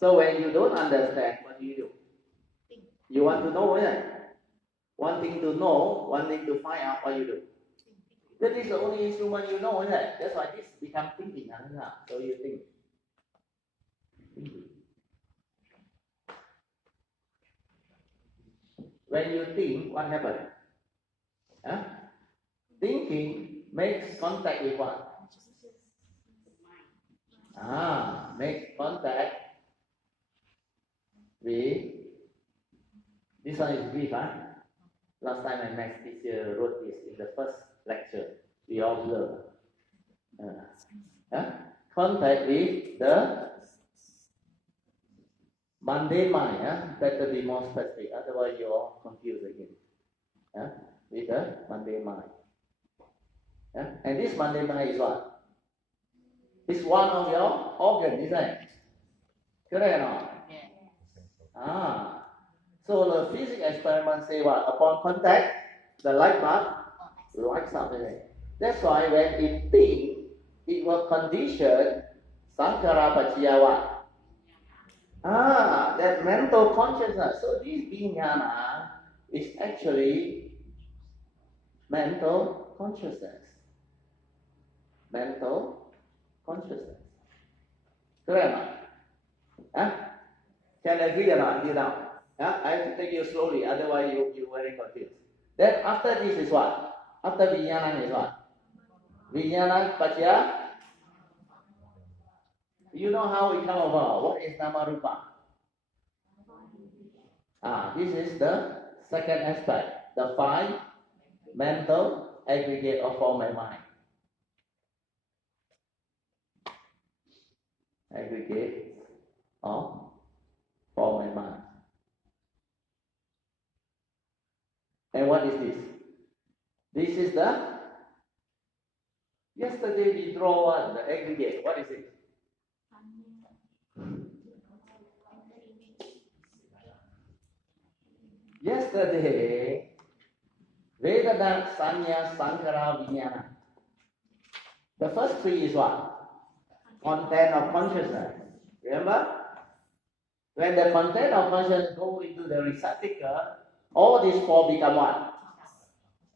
So when you don't understand, what do? You want to know, isn't it? Wanting to know, wanting to find out, what you do? That is the only instrument you know, isn't it? That's why this becomes thinking. So you think. When you think, what happens? Thinking makes contact with what? Makes contact with, this one is brief. Last time my math teacher wrote this in the first lecture. We observe. Contact with the mundane mind. Better be more specific, otherwise you are confused again. With the mundane mind. And this mundane mind is what? It's one of your organs, isn't it? Correct or not? Yeah. So the physics experiment say what? Upon contact, the light bulb lights up, isn't it? That's why when it thinks, it will condition Sankara Paccaya what? That mental consciousness. So this vijnana is actually mental consciousness. Mental consciousness. Correct or not? Can I agree or not until now? I have to take you slowly, otherwise you very confused. Then after this is what? After vijnana is what? Vijnana Paccaya. You know how we come about. What is nama rupa? This is the second aspect. The five mental aggregate of form and mind. Aggregate of form and mind. And what is this? This is the, yesterday we draw one, the aggregate. What is it? Yesterday, Vedana, Sanya, Sankara, Vijnana. The first three is what? Content of consciousness. Remember? When the content of consciousness go into the receptacle, all these four become what?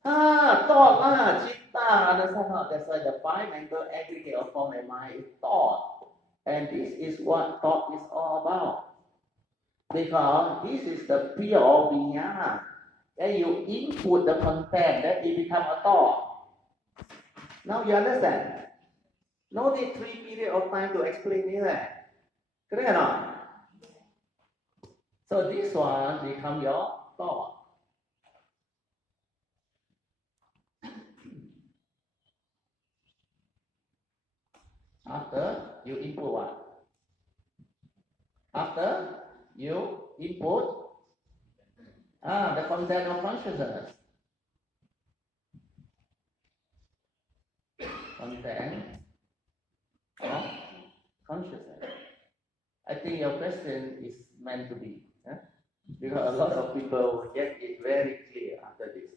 Thought, chitta, understand not? That's why the five mental aggregate of form and mind is thought. And this is what thought is all about. Because this is the pure vijnana. Then you input the content, then it becomes a thought. Now you understand? No need 3 periods of time to explain it. Correct or not? So this one become your thought. After you input what? After you input the content of consciousness. Content of consciousness. I think your question is meant to be. Because a lot of people will get it very clear after this.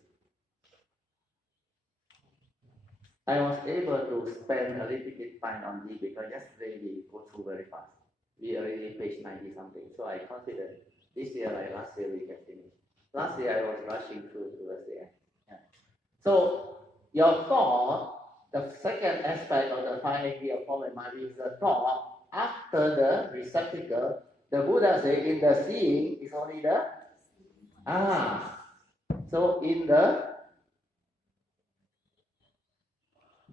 I was able to spend a little bit time on this because yesterday we go through very fast. We already page 90 something. So I consider this year like last year we can finish. Last year I was rushing through towards the end. So your thought, the second aspect of the five aggregate of form and mind is the thought after the receptacle. The Buddha said in the seeing is only the so in the,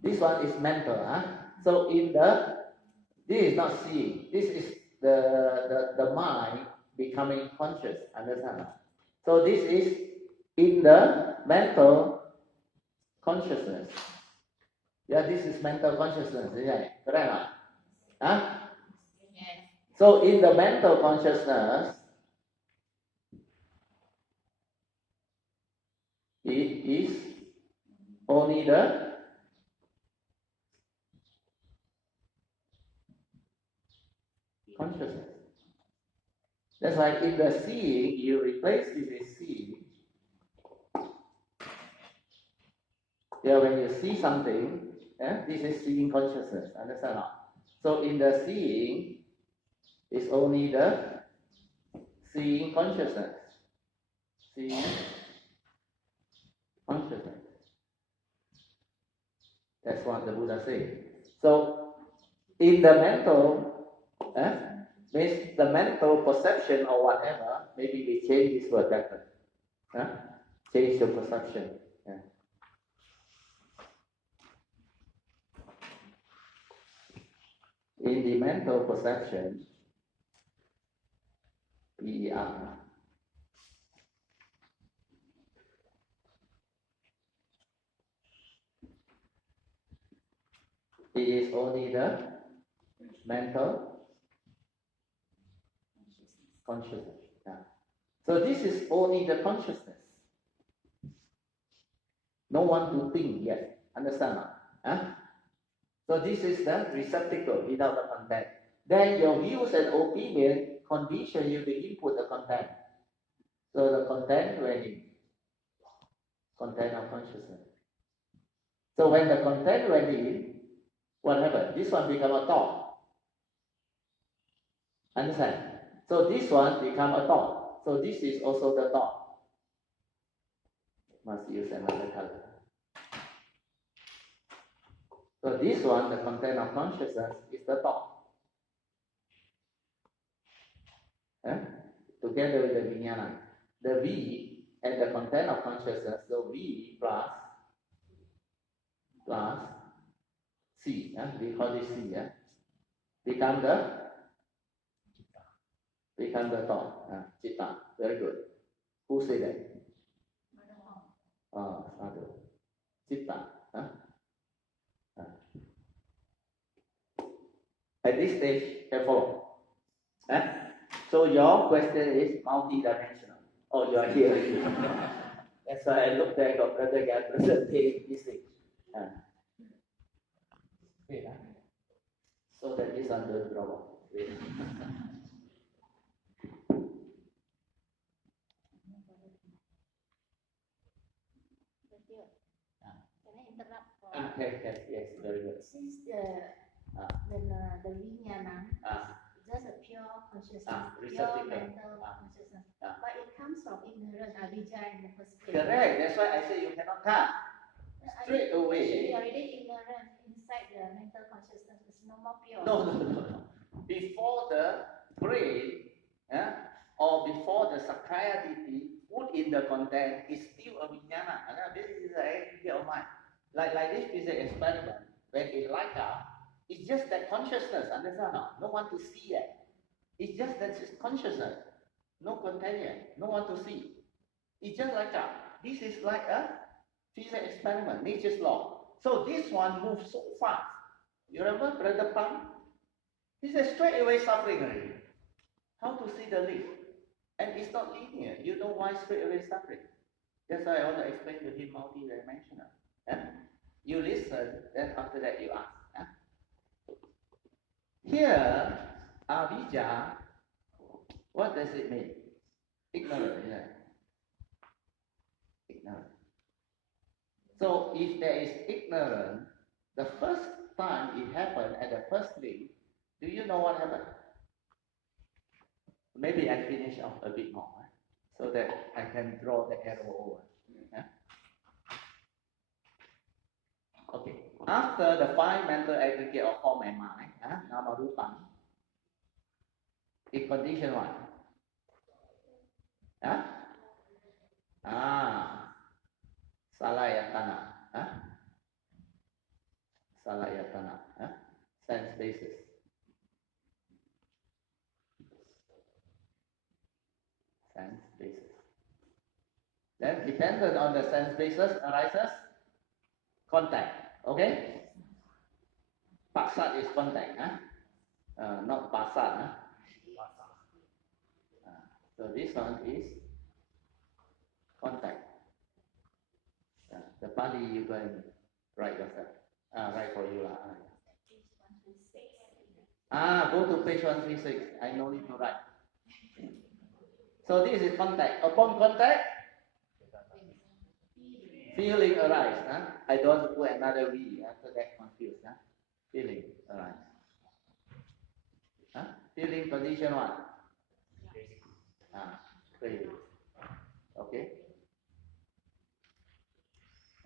this one is mental. So in the, this is not seeing. This is the mind becoming conscious. Understand? So this is in the mental consciousness. Yeah, this is mental consciousness, isn't it? Correct? Yes. So in the mental consciousness, it is only the consciousness. That's why in the seeing, you replace this with seeing. Yeah, when you see something, this is seeing consciousness. Understand? So in the seeing, is only the seeing consciousness. Seeing consciousness. That's what the Buddha said. So, in the mental, means the mental perception or whatever, maybe we change this word better. Change the perception. In the mental perception, PER, it is only the mental consciousness. So this is only the consciousness. No one to think yet. Understand? So this is the receptacle without the content. Then your views and opinion condition you to input the content. So the content went in. Content of consciousness. So when the content went in, what happened? This one become a thought. Understand? So this one become a thought. So this is also the thought. Must use another color. So this one, the content of consciousness, is the thought. Together with the vijnana. The V and the content of consciousness, so V plus C, we call this C, become the thought, citta. Very good. Who say that? Sadhu. Citta. At this stage, careful. So your question is multi-dimensional. Oh, you are here. That's why I looked at your brother got presented this thing. Wait, so that is under the problem. Wait. Can I interrupt? Okay, yes, very good. Since the vijnana is just a pure consciousness, pure mental consciousness, but it comes from ignorance, avijja in the first place. Correct. That's why I say you cannot cut. Straight away. You already ignorant inside the mental consciousness. It's no more pure. No. Before the brain, or before the Sakaya Ditti put in the content, is still a vijnana. This is the activity of mind. Like this is an experiment. When it light up, it's just that consciousness. Understand? No one to see it. It's just that it's consciousness. No content yet. No one to see. It's just like that. This is like a physics experiment, nature's law. So this one moves so fast. You remember Brother Pam? He said straight away suffering already. How to see the link? And it's not linear. You know why straight away suffering. That's why I want to explain to him multi-dimensional. You listen, then after that you ask. Here, avijja, what does it mean? Ignorant, Ignorant. So if there is ignorance, the first time it happened at the first link, do you know what happened? Maybe I finish off a bit more, so that I can draw the arrow over. Okay. After the five mental aggregate of form and mind, nama rupa, it condition what? Salayatana. Salayatana. Sense basis. Sense basis. Then dependent on the sense basis arises contact. Okay? Pasat is contact, not pasat. So this one is contact. The Pali you go and write yourself. Write for you. Go to page 136. I no need to write. So this is contact. Upon contact, feeling arise. I don't put another V, so get confused. Feeling arise. Feeling condition what? Craving. Okay.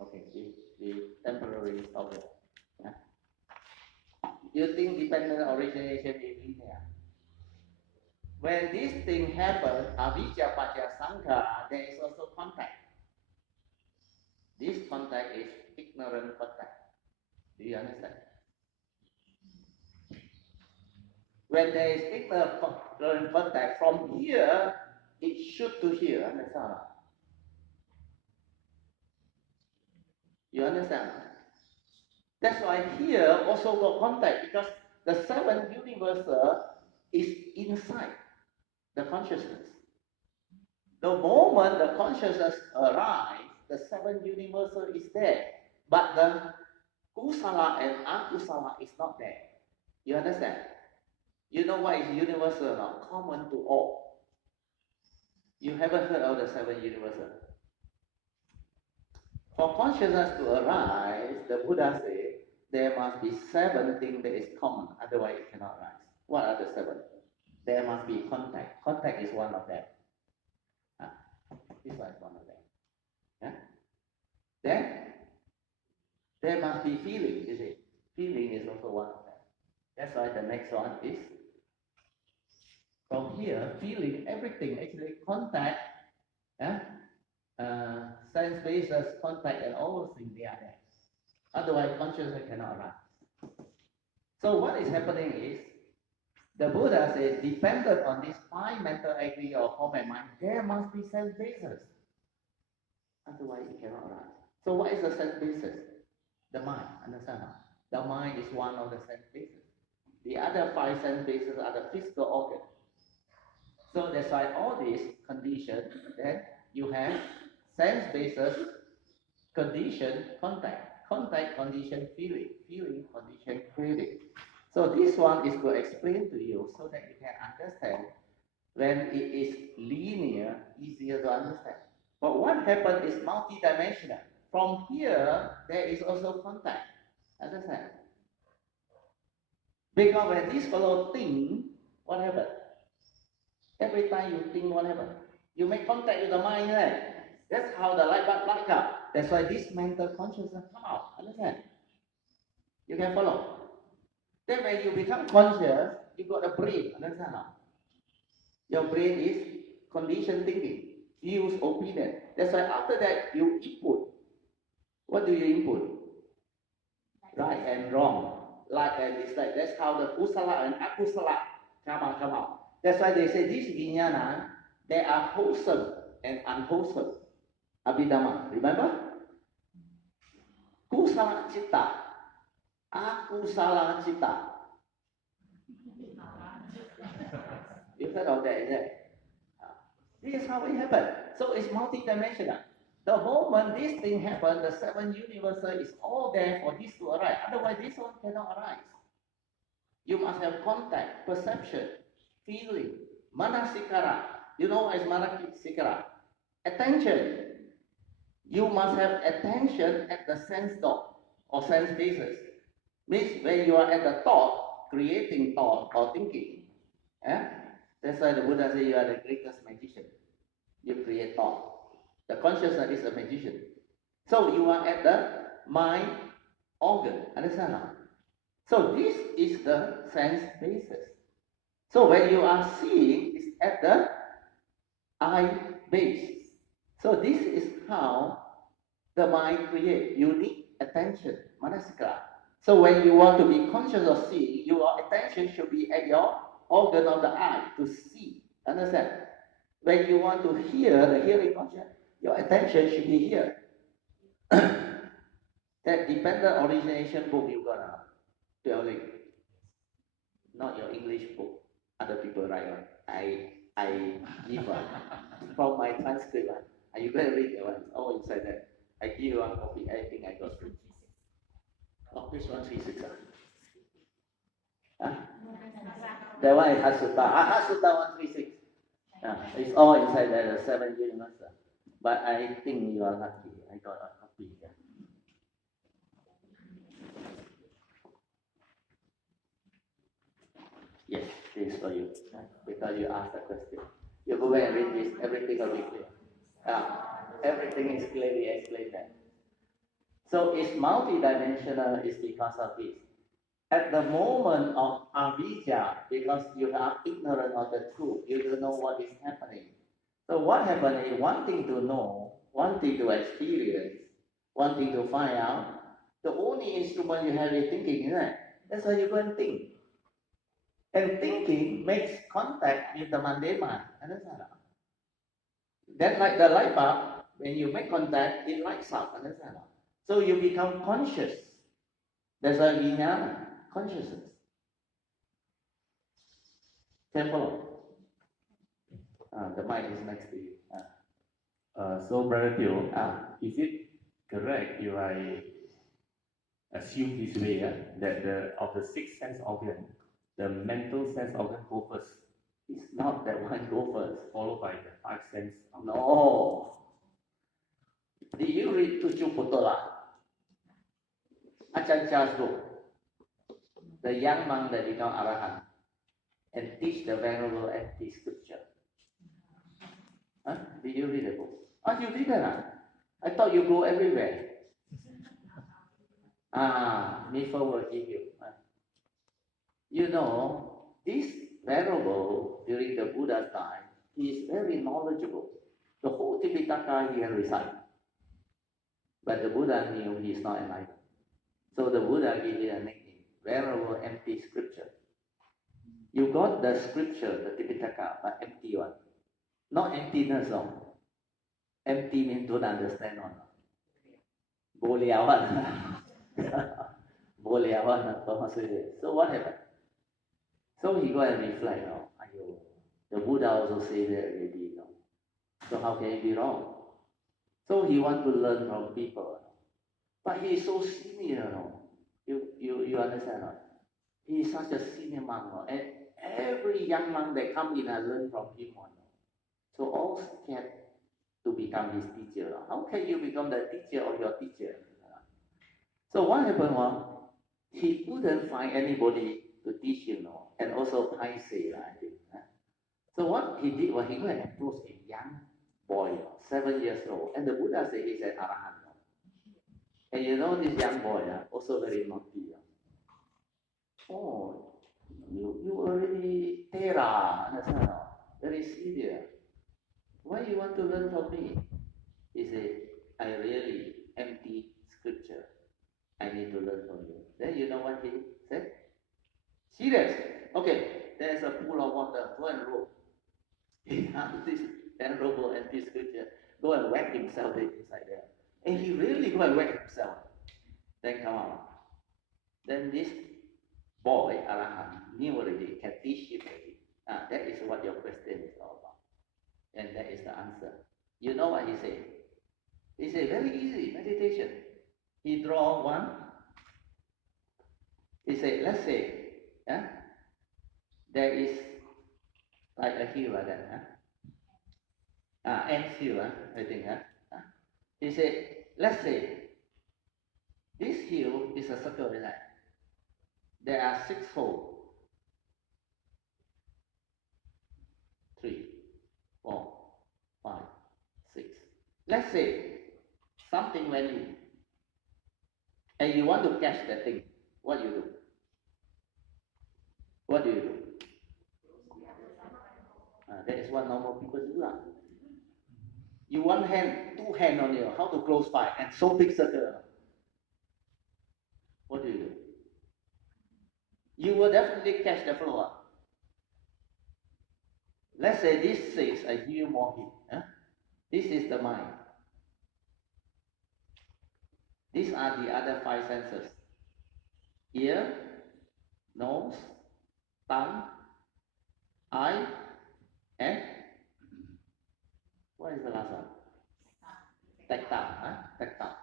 Okay, we temporarily stop it. Yeah. You think dependent origination is linear? When this thing happens, avijja pacha sankhara, there is also contact. This contact is ignorant contact. Do you understand? When there is ignorant contact, from here, it should to here. Understand? You understand? That's why here also got contact, because the seven universal is inside the consciousness. The moment the consciousness arrives, the seven universal is there. But the kusala and akusala is not there. You understand? You know what is universal now? Common to all. You haven't heard of the seven universal. For consciousness to arise, the Buddha said, there must be seven things that is common, otherwise it cannot arise. What are the seven? There must be contact. Contact is one of them. This one is one of them. Yeah? Then, there must be feeling, you see. Feeling is also one of them. That's why the next one is, from here, feeling, everything, actually contact, sense basis, contact, and all those things, they are there. Otherwise, consciousness cannot arise. So what is happening is, the Buddha said, dependent on this five mental aggregate or form and mind, there must be sense basis. Otherwise, it cannot arise. So what is the sense basis? The mind, understand? The mind is one of the sense basis. The other five sense bases are the physical organs. So that's why all these conditions, then you have sense basis, condition, contact, contact, condition, feeling, feeling, condition, craving. So this one is to explain to you so that you can understand. When it is linear, easier to understand. But what happens is multidimensional. From here, there is also contact. Understand? Because when this fellow think, what happens? Every time you think, what happens? You make contact with the mind, right? That's how the light bulb light up. That's why this mental consciousness come out. Understand? You can follow. Then when you become conscious, you got a brain. Understand now? Your brain is conditioned thinking, views, opinion. That's why after that you input. What do you input? Right and wrong, like and dislike. That's how the kusala and akusala come out. That's why they say this vijnana, they are wholesome and unwholesome. Abhidhamma, remember? Kusala citta, akusala citta. You heard of that, isn't it? This is how it happens. So it's multidimensional. The moment this thing happens, the seven universal is all there for this to arise. Otherwise, this one cannot arise. You must have contact, perception, feeling, manasikara. You know what is manasikara? Attention. You must have attention at the sense dot or sense basis. Means when you are at the thought, creating thought or thinking. That's why the Buddha says you are the greatest magician. You create thought. The consciousness is a magician. So you are at the mind organ. Understand now? So this is the sense basis. So when you are seeing, it's at the eye base. So this is how the mind creates. You need attention, manasikara. So when you want to be conscious of seeing, your attention should be at your organ of the eye to see. Understand? When you want to hear, the hearing conscious, your attention should be here. That dependent origination book you got now. Not your English book. Other people write one. I give one. From my transcript one. You better read that one. It's all inside there. I give you one copy. I think I got through. Oh, which 136? That one is Hatsuta. Hatsuta 136. It's all inside there, the seven universal. But I think you are lucky. I got a copy here. Yes, this for you, because you asked the question. You go and read this, everything will be clear. Everything is clearly explained there. So it's multidimensional is because of this. At the moment of avidya, because you are ignorant of the truth, you don't know what is happening. So what happened is one thing to know, one thing to experience, one thing to find out. The only instrument you have is thinking, isn't it? That's why you go and think. And thinking makes contact with the mundane mind. Understand? That like the light bulb, when you make contact, it lights up. Understand? So you become conscious. That's why we have consciousness. Can follow? The mic is next to you. So, Brother Teoh, is it correct if I assume this way that of the 6 sense organ, the mental sense organ go first? It's not that one go first. Followed by the 5 sense organ. No. Did you read Tujuh Potolak? Achancha's book. The young monk that become Arahant and teach the venerable empty scripture. Did you read the book? Oh, you didn't? I thought you go everywhere. Mifa will give you. You know, this venerable during the Buddha's time, he is very knowledgeable. The whole Tipitaka he can recite. But the Buddha knew he is not enlightened. So the Buddha gave it a nickname, venerable empty scripture. You got the scripture, the Tipitaka, but empty one. Not emptiness, no. Empty means don't understand one. Boliawan. Boliawan. So what happened? So he go and reflect, the Buddha also said that already, So how can it be wrong? So he want to learn from people. But he is so senior, You understand? He is such a senior monk. And every young monk that come in, I learn from him. So all scared to become his teacher. How can you become the teacher of your teacher? So what happened was, he couldn't find anybody to teach him, and also paise, I think. So what he did was he went and approached a young boy, 7 years old, and the Buddha said he's an Arahant. And you know this young boy, also very naughty. Oh, you already Tera, understand? Very serious. Why you want to learn from me? He said, I really empty scripture. I need to learn from you. Then you know what he said? Serious. Okay, there's a pool of water. Go and roll. He has this venerable empty scripture. Go and whack himself inside there. And he really go and whack himself. Then come out. Then this boy, Arahant, knew already, can teach him already. That is what your question is all about. And that is the answer. You know what he said? He said, very easy, meditation. He draw one. He said, let's say, there is like a hill like that. Ant hill, I think. He said, let's say, this hill is a circle, isn't it? There are 6 holes. 3, 4, 5, 6. Let's say something went in, and you want to catch that thing. What do you do? What do you do? That is what normal people do. You 1 hand, 2 hands on you, how to close 5, and so big circle. What do? You will definitely catch the flow. Let's say this 6, I give you more hit. This is the mind. These are the other 5 senses. Ear, nose, tongue, eye, and what is the last one? Tactile. Tactile.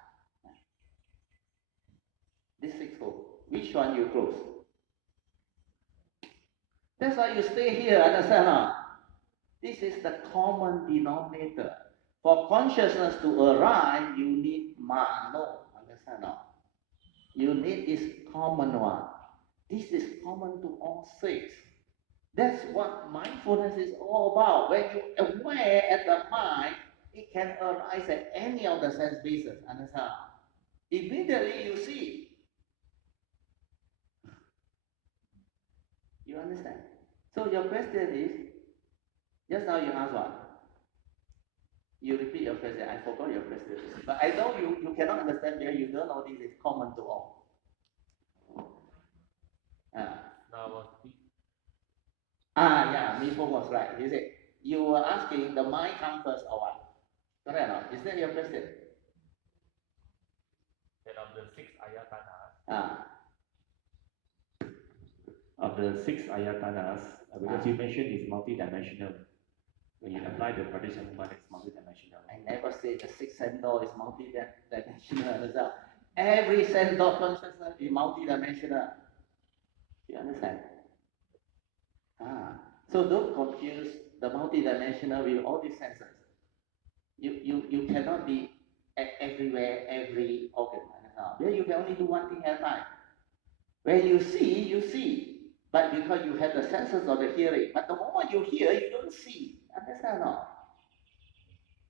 This 6 holes. Which one you close? That's why you stay here, understand? This is the common denominator. For consciousness to arise, you need mano, understand? You need this common one. This is common to all 6. That's what mindfulness is all about. When you aware at the mind, it can arise at any of the sense bases. Understand? Immediately you see. You understand? So your question is, just now you asked what? You repeat your question. I forgot your question. But I know you cannot understand because you don't know this is common to all. Yeah, Mifo was right. You said you were asking the mind come first or what? Correct or not? Is that your question? That of the six ayatanas. Of the six ayatanas, because you mentioned it's multidimensional. When you apply the Paticca Samuppada, it's multidimensional. I never say the sixth sense door is multidimensional. Every sense door consciousness is multidimensional. You understand? So don't confuse the multidimensional with all these senses. You cannot be everywhere, every organ. There you can only do one thing at a time. When you see. But because you have the senses of the hearing. But the moment you hear, you don't see. Understand or not?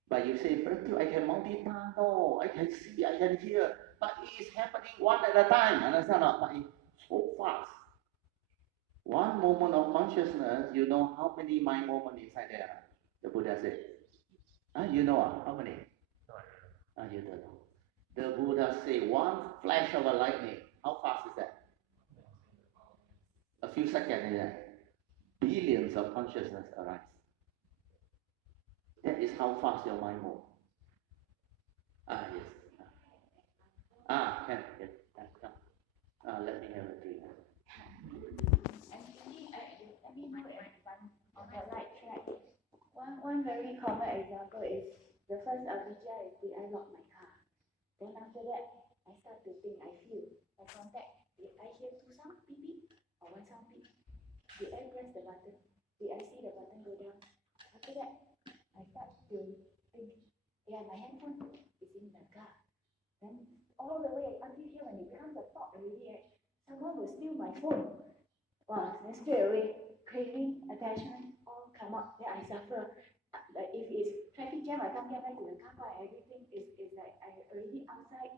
But you say, I can multitask, no, I can see, I can hear. But it is happening one at a time. Understand or not? But it's so fast. One moment of consciousness, you know how many mind moments inside there? The Buddha said. You know how many? You don't know. The Buddha said one flash of a lightning. How fast is that? A few seconds, is that? Billions of consciousness arise. That is how fast your mind moves. Yes. Can. Yes. Come. Let me have a drink. Let me know if I'm on the right track. One very common example is the first avijja is, did I lock my car? Then after that, I start to think, I feel, I contact, did I hear two sound, beep beep, or one sound beep? Did I press the button? Did I see the button go down? After that, I start to think, my handphone is in the car. Then all the way until here, when it becomes a thought already, someone will steal my phone. Wow, then straight away, craving, attachment, all come up. Then I suffer. Like if it's traffic jam, I can't get back to the car park. Everything is like I already outside.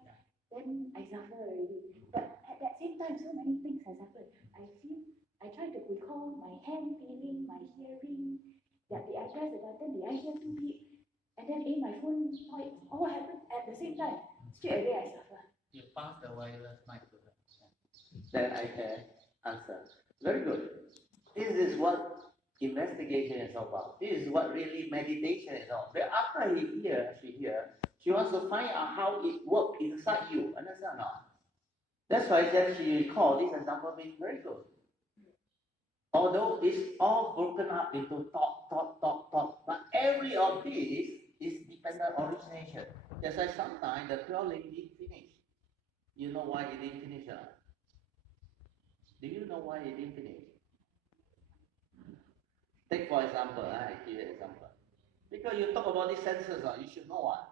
Then I suffer already. But at that same time, so many things I suffer. I try to recall my hand feeling, my hearing. That did I press the button? Did I hear two beep? And then my phone all happened at the same time. Straight away I suffer. You pass the wireless mic to them. Then I can answer. Very good. This is what investigation is all about. This is what really meditation is all about. But after she wants to find out how it works inside you. Understand or not? That's why then she recalled this example being very good. Although it's all broken up into thought, but every of these is dependent origination. That's why sometimes the pure link didn't finish. You know why it didn't finish? Do you know why it didn't finish? Take for example, I give you an example. Because you talk about these senses, you should know what.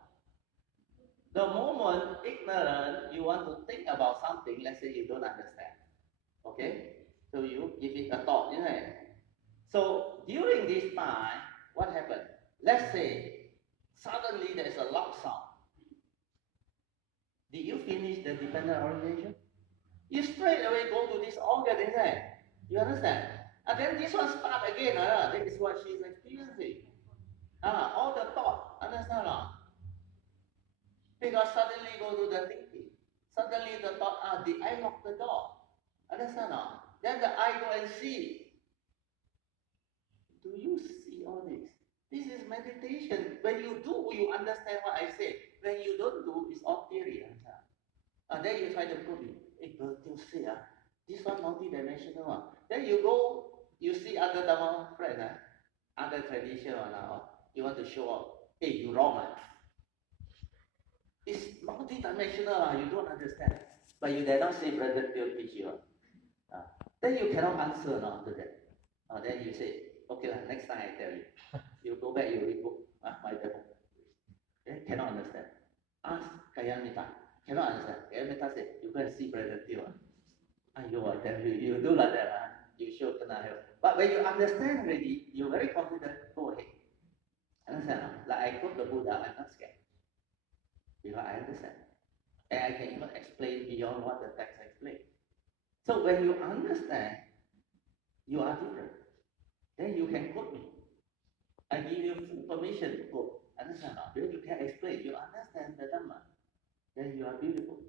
The moment ignorant, you want to think about something, let's say you don't understand. Okay? So you give it a thought, isn't it? So during this time, what happened? Let's say suddenly there's a loud sound. Did you finish the dependent origination? You straight away go to this organ, isn't it? You understand? And then this one start again. That is what she's experiencing. All the thought, understand or not? Because suddenly go to the thinking. Suddenly the thought, did I lock the door? Understand or not? Then the eye go and see. Do you see all this? This is meditation. When you do, you understand what I say. When you don't do, it's all theory. And then you try to prove it. You see, this one multi-dimensional one. Then you go, you see other Dhamma friend, other tradition one, you want to show off. Hey, you wrong. It's multi-dimensional, you don't understand. But you dare not say brother Teoh teach you. Then you cannot answer after that. Then you say, okay, next time I tell you. You go back, you read book, my book. Cannot understand. Ask Kayamita. Cannot understand. Kayamita said, you go and see brother Teoh. I tell you, you do like that, you sure cannot help. But when when you understand already, you're very confident, go ahead. Understand? Like I quote the Buddha, I'm not scared. Because I understand. And I can even explain beyond what the text explains. So when you understand, you are different. Then you can quote me. I give you full permission to quote. Understand? Because you can explain, you understand the Dhamma. Then you are beautiful.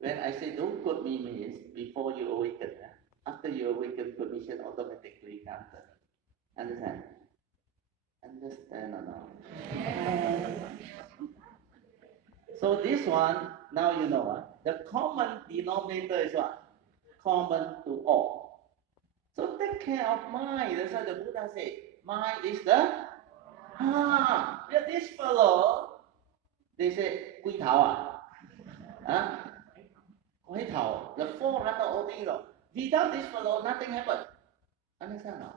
When I say don't quote me means before you awaken. After you awaken, permission automatically comes. Understand? Understand or not? So this one, now you know. The common denominator is what? Common to all. So take care of mind. That's why the Buddha said, mind is the this fellow, they say, Quy Thảo Quy Thảo, the 400 old things. Without this fellow, nothing happens. Understand now?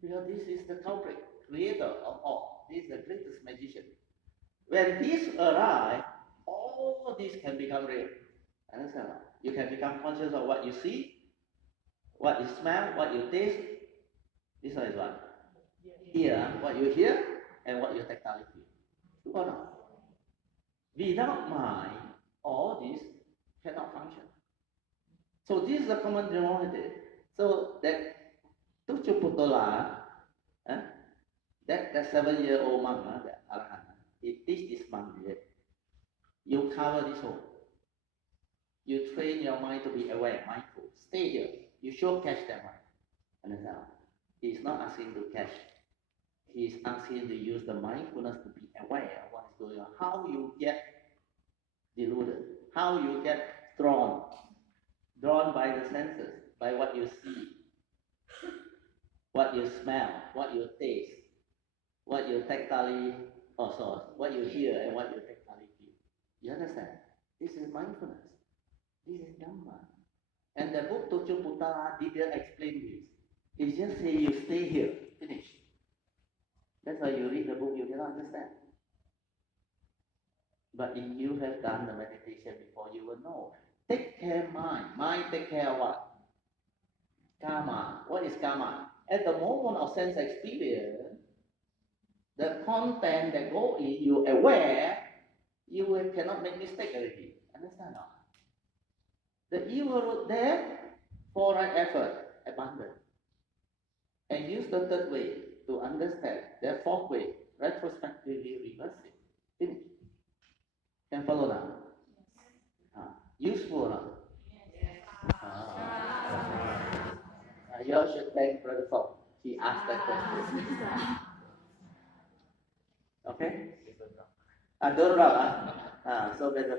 Because this is the culprit, creator of all. This is the greatest magician. When this arrives, all this can become real. Understand? You can become conscious of what you see, what you smell, what you taste. This one is what? Hear, what you hear, and what you tactile feel. True or not? Without mind, all this cannot function. So this is the common denominator. So that Tuchuputola, that 7-year-old monk, the Arahant, he teach this monk, you cover this hole. You train your mind to be aware, mindful. Stay here. You should catch that mind. Understand? He's not asking to catch. He's asking to use the mindfulness to be aware of what is going on. How you get deluded. How you get drawn. Drawn by the senses, by what you see, what you smell, what you taste, what you tactile, what you hear and what you tactile feel. You understand? This is mindfulness. This is Dhamma. And the book Tuchuputtara didn't explain this. It just say you stay here, finish. That's why you read the book, you cannot understand. But if you have done the meditation before, you will know. Take care of mind. Mind take care of what? Karma. What is karma? At the moment of sense experience, the content that go in, you aware, you cannot make mistake already. Understand now? The evil root there, 4 right effort, abandon. And use the 3rd way to understand. The 4th way, retrospectively reverse it. Finish. Can follow now? Useful now? You all should thank Brother Fogg. He asked that question. Okay? Don't rub. So better.